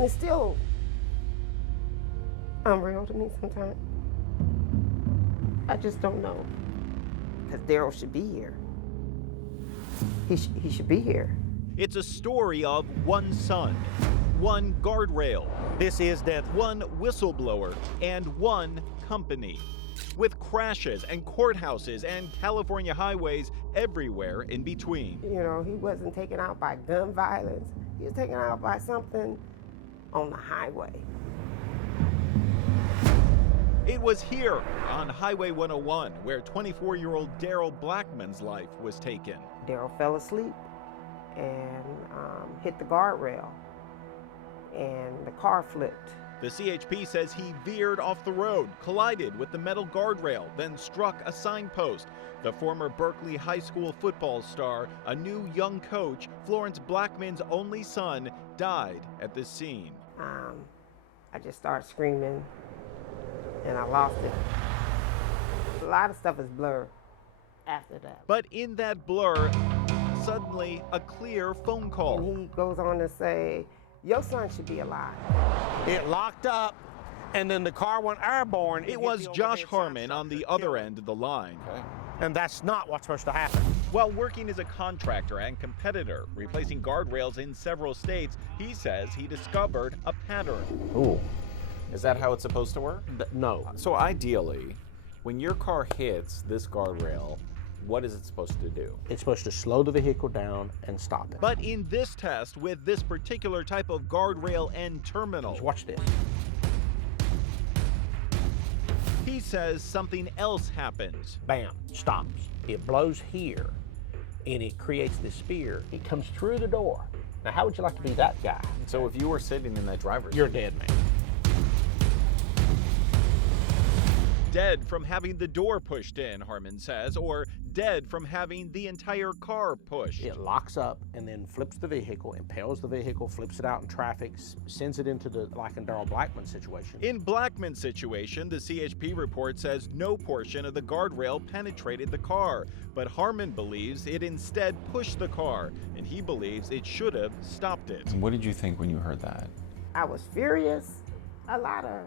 And it's still unreal to me sometimes. I just don't know. Because Daryl should be here. He should be here. It's a story of one son, one guardrail. This is death. One whistleblower and one company. With crashes and courthouses and California highways everywhere in between. You know, he wasn't taken out by gun violence. He was taken out by something on the highway. It was here on Highway 101 where 24-year-old Daryl Blackmon's life was taken. Daryl fell asleep and hit the guardrail, and the car flipped. The CHP says he veered off the road, collided with the metal guardrail, then struck a signpost. The former Berkeley High School football star, a new young coach, Florence Blackmon's only son, died at the scene. I just started screaming, and I lost it. A lot of stuff is blurred after that. But in that blur, suddenly a clear phone call. And he goes on to say, your son should be alive. It locked up, and then the car went airborne. It was Josh Harmon on the other end of the line. Okay. And that's not what's supposed to happen. While working as a contractor and competitor, replacing guardrails in several states, he says he discovered a pattern. Ooh. Is that how it's supposed to work? No. So ideally, when your car hits this guardrail, what is it supposed to do? It's supposed to slow the vehicle down and stop it. But in this test with this particular type of guardrail and terminal, Watch this. he says something else happens. Bam, stops. It blows here, and it creates this spear. It comes through the door. Now, how would you like to be that guy? So if you were sitting in that driver's You're seat, dead, man. Dead from having the door pushed in, Harmon says, or dead from having the entire car pushed. It locks up and then flips the vehicle, impales the vehicle, flips it out in traffic, sends it into the, like in Daryl Blackmon's situation. In Blackmon's situation, the CHP report says no portion of the guardrail penetrated the car, but Harmon believes it instead pushed the car, and he believes it should have stopped it. what did you think when you heard that? I was furious, a lot of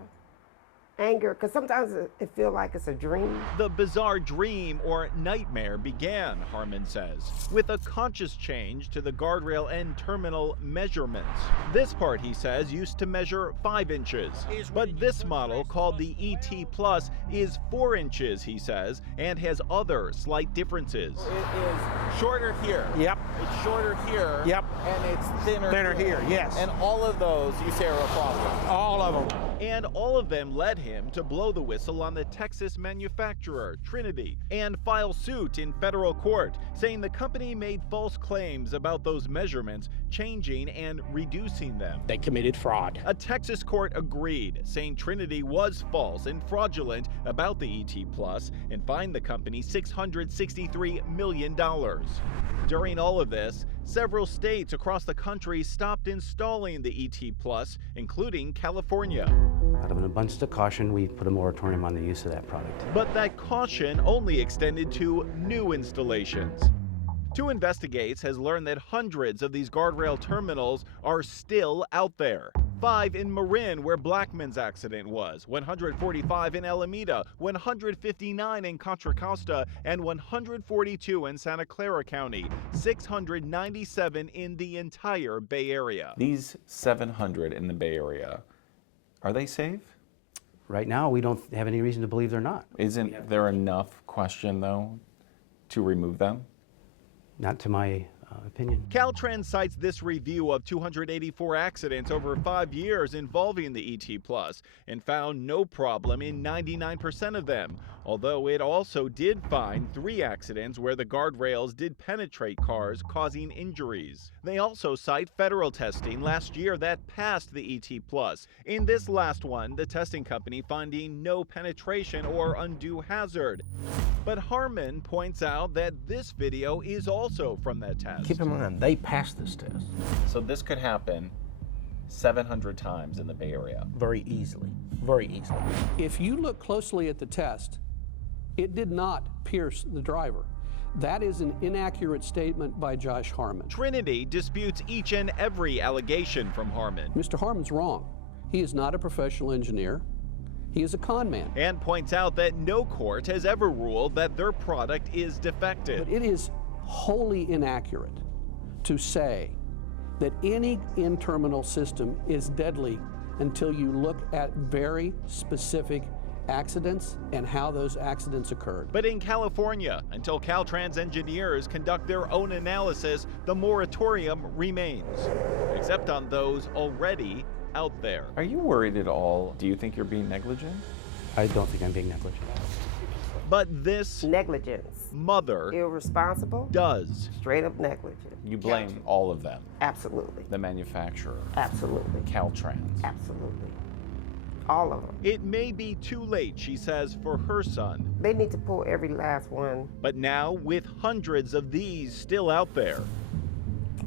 anger, because sometimes it feels like it's a dream. The bizarre dream or nightmare began, Harmon says, with a conscious change to the guardrail and terminal measurements. This part, he says, used to measure 5 inches, but this model, called the ET Plus, is 4 inches, he says, and has other slight differences. It is shorter here. Yep. It's shorter here. Yep. And it's thinner here, yes. And all of those you say are a problem. All of them. And all of them led him to blow the whistle on the Texas manufacturer, Trinity, and file suit in federal court, saying the company made false claims about those measurements, changing and reducing them. They committed fraud. A Texas court agreed, saying Trinity was false and fraudulent about the ET Plus, and fined the company $663 million. During all of this, several states across the country stopped installing the ET Plus, including California. Out of an abundance of caution, we put a moratorium on the use of that product. But that caution only extended to new installations. Two Investigates has learned that hundreds of these guardrail terminals are still out there. 5 in Marin, where Blackmon's accident was, 145 in Alameda, 159 in Contra Costa, and 142 in Santa Clara County, 697 in the entire Bay Area. These 700 in the Bay Area, are they safe? Right now, we don't have any reason to believe they're not. Isn't there enough question, though, to remove them? Not to my opinion. Caltrans cites this review of 284 accidents over 5 years involving the ET Plus and found no problem in 99% of them, although it also did find 3 accidents where the guardrails did penetrate cars, causing injuries. They also cite federal testing last year that passed the ET Plus. In this last one, the testing company finding no penetration or undue hazard. But Harmon points out that this video is also from that test. Keep in mind, they passed this test. So this could happen 700 times in the Bay Area. Very easily, very easily. If you look closely at the test, it did not pierce the driver. That is an inaccurate statement by Josh Harmon. Trinity disputes each and every allegation from Harmon. Mr. Harmon's wrong. He is not a professional engineer. He is a con man. And points out that no court has ever ruled that their product is defective. But it is wholly inaccurate to say that any in-terminal system is deadly until you look at very specific accidents and how those accidents occurred. But in California, until Caltrans engineers conduct their own analysis, the moratorium remains, except on those already out there. Are you worried at all? Do you think you're being negligent? I don't think I'm being negligent. But this Negligence. mother Irresponsible. does. Straight up negligent. You blame all of them. Absolutely. The manufacturer, Absolutely. Caltrans. Absolutely. All of them. It may be too late, she says, for her son. They need to pull every last one. But now, with hundreds of these still out there,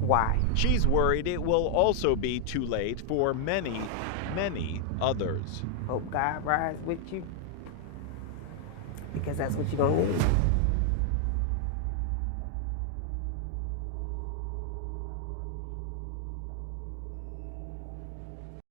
Why? she's worried it will also be too late for many, many others. Hope God rides with you, because that's what you're gonna need.